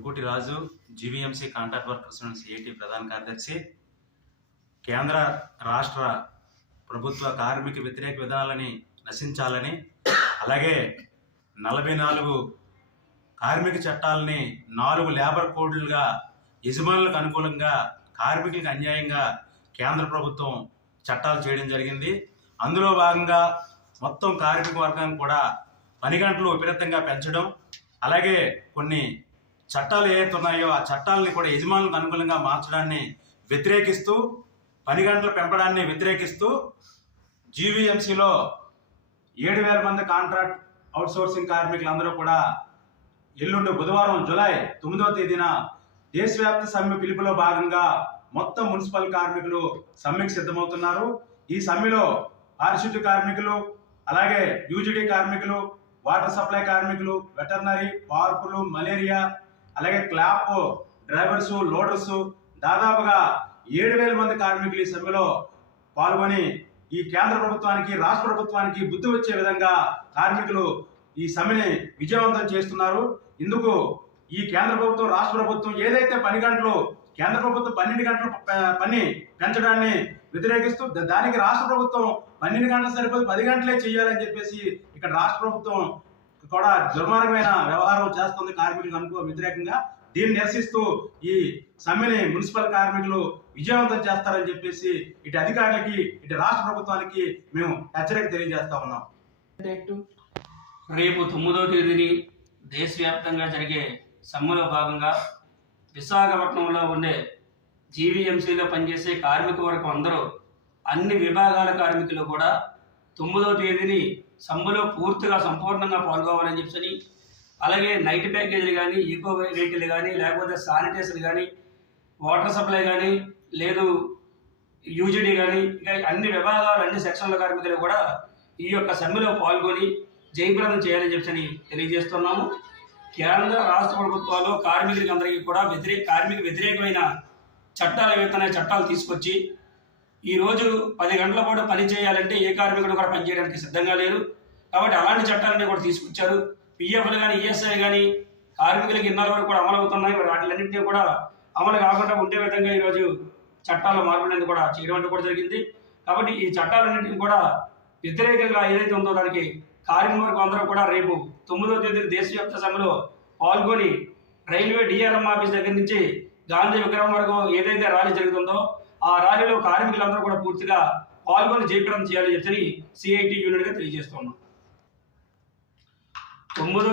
Durguti Raju GVMC contract workers ఏటీ ప్రధాన కార్యదర్శి కేంద్ర రాష్ట్ర ప్రభుత్వ కార్మిక వ్యతిరేక విధానాలని నశించాలని అలాగే నలభై నాలుగు కార్మిక చట్టాలని నాలుగు లేబర్ కోడ్లుగా యజమానులకు అనుకూలంగా కార్మికులకు అన్యాయంగా కేంద్ర ప్రభుత్వం చట్టాలు చేయడం జరిగింది. అందులో భాగంగా మొత్తం కార్మిక వర్గాన్ని కూడా పని గంటలు విపరీతంగా పెంచడం అలాగే కొన్ని చట్టాలు ఏవైతే ఉన్నాయో ఆ చట్టాలని కూడా యజమానులకు అనుకూలంగా మార్చడాన్ని వ్యతిరేకిస్తూ పని గంటలు పెంపడాన్ని వ్యతిరేకిస్తూ జీవీఎంసీలో ఏడు వేల మంది కాంట్రాక్ట్ అవుట్సోర్సింగ్ కార్మికులందరూ కూడా ఎల్లుండి బుధవారం జూలై తొమ్మిదవ తేదీన దేశవ్యాప్త సమ్మె పిలుపులో భాగంగా మొత్తం మున్సిపల్ కార్మికులు సమ్మెకు సిద్ధమవుతున్నారు. ఈ సమ్మెలో పారిశుద్ధ్య కార్మికులు అలాగే యూజిడి కార్మికులు వాటర్ సప్లై కార్మికులు వెటర్నరీ పార్కులు మలేరియా అలాగే క్లాప్ డ్రైవర్స్ లోడర్స్ దాదాపుగా ఏడు వేల మంది కార్మికులు ఈ సమ్మెలో పాల్గొని ఈ కేంద్ర ప్రభుత్వానికి రాష్ట్ర ప్రభుత్వానికి బుద్ధి వచ్చే విధంగా కార్మికులు ఈ సమ్మెని విజయవంతం చేస్తున్నారు. ఇందుకు ఈ కేంద్ర ప్రభుత్వం రాష్ట్ర ప్రభుత్వం ఏదైతే పని గంటలు కేంద్ర ప్రభుత్వం పన్నెండు గంటలు పని పెంచడాన్ని వ్యతిరేకిస్తూ దానికి రాష్ట్ర ప్రభుత్వం పన్నెండు గంటలు సరిపోదు పది గంటలే చేయాలని చెప్పేసి ఇక్కడ రాష్ట్ర ప్రభుత్వం కూడా దుర్మార్గమైన వ్యవహారం చేస్తుంది కార్మికులకు అనుకూ వ్యతిరేకంగా. దీన్ని నిరసిస్తూ ఈ సమ్మెని మున్సిపల్ కార్మికులు విజయవంతం చేస్తారని చెప్పేసి ఇటు అధికారులకి ఇటు రాష్ట్ర ప్రభుత్వానికి మేము హెచ్చరిక తెలియజేస్తా ఉన్నాం. రేపు తొమ్మిదవ తేదీని దేశవ్యాప్తంగా జరిగే సమ్మెలో భాగంగా విశాఖపట్నంలో ఉండే జీవీఎంసీలో పనిచేసే కార్మిక వర్గం అందరూ అన్ని విభాగాల కార్మికులు కూడా తొమ్మిదవ తేదీని సమ్మెలో పూర్తిగా సంపూర్ణంగా పాల్గొవాలని చెప్పని అలాగే నైట్ ప్యాకేజీలు కానీ ఈకో వెహికల్ కానీ లేకపోతే శానిటైజర్ కానీ వాటర్ సప్లై కానీ లేదు యూజీడీ కానీ ఇంకా అన్ని విభాగాలు అన్ని సెక్షన్ల కార్మికులు కూడా ఈ యొక్క సమ్మెలో పాల్గొని జయప్రదం చేయాలని చెప్పని తెలియజేస్తున్నాము. కేంద్ర రాష్ట్ర ప్రభుత్వాలు కార్మికులకి అందరికీ కూడా వ్యతిరేక కార్మిక వ్యతిరేకమైన చట్టాలు ఏవైతే చట్టాలు తీసుకొచ్చి ఈ రోజు పది గంటల పాటు పని చేయాలంటే ఏ కార్మికుడు కూడా పనిచేయడానికి సిద్ధంగా లేరు. కాబట్టి అలాంటి చట్టాలన్నీ కూడా తీసుకొచ్చారు. పిఎఫ్లు కానీ ఈఎస్ఐ కానీ కార్మికులకి ఇన్నాళ్ళ వరకు కూడా అమలు అవుతున్నాయి మరి వాటిలన్నింటినీ కూడా అమలు కాకుండా ఉండే విధంగా ఈరోజు చట్టాల్లో మార్పులన్నీ కూడా చేయడం అంటే కూడా జరిగింది. కాబట్టి ఈ చట్టాలన్నింటినీ కూడా వ్యతిరేకంగా ఏదైతే ఉందో దానికి కార్మిక వర్గం అందరూ కూడా రేపు తొమ్మిదో తేదీ దేశవ్యాప్త సభలో పాల్గొని రైల్వే డిఆర్ఎం ఆఫీస్ దగ్గర నుంచి గాంధీ విగ్రహం వరకు ఏదైతే ర్యాలీ జరుగుతుందో ఆ ర్యాలీలో కార్మికులందరూ కూడా పూర్తిగా పాల్గొని జయప్రదం చేయాలని చెప్పని సిఐటి యూనియన్గా తెలియజేస్తున్నాం తొమ్మిదో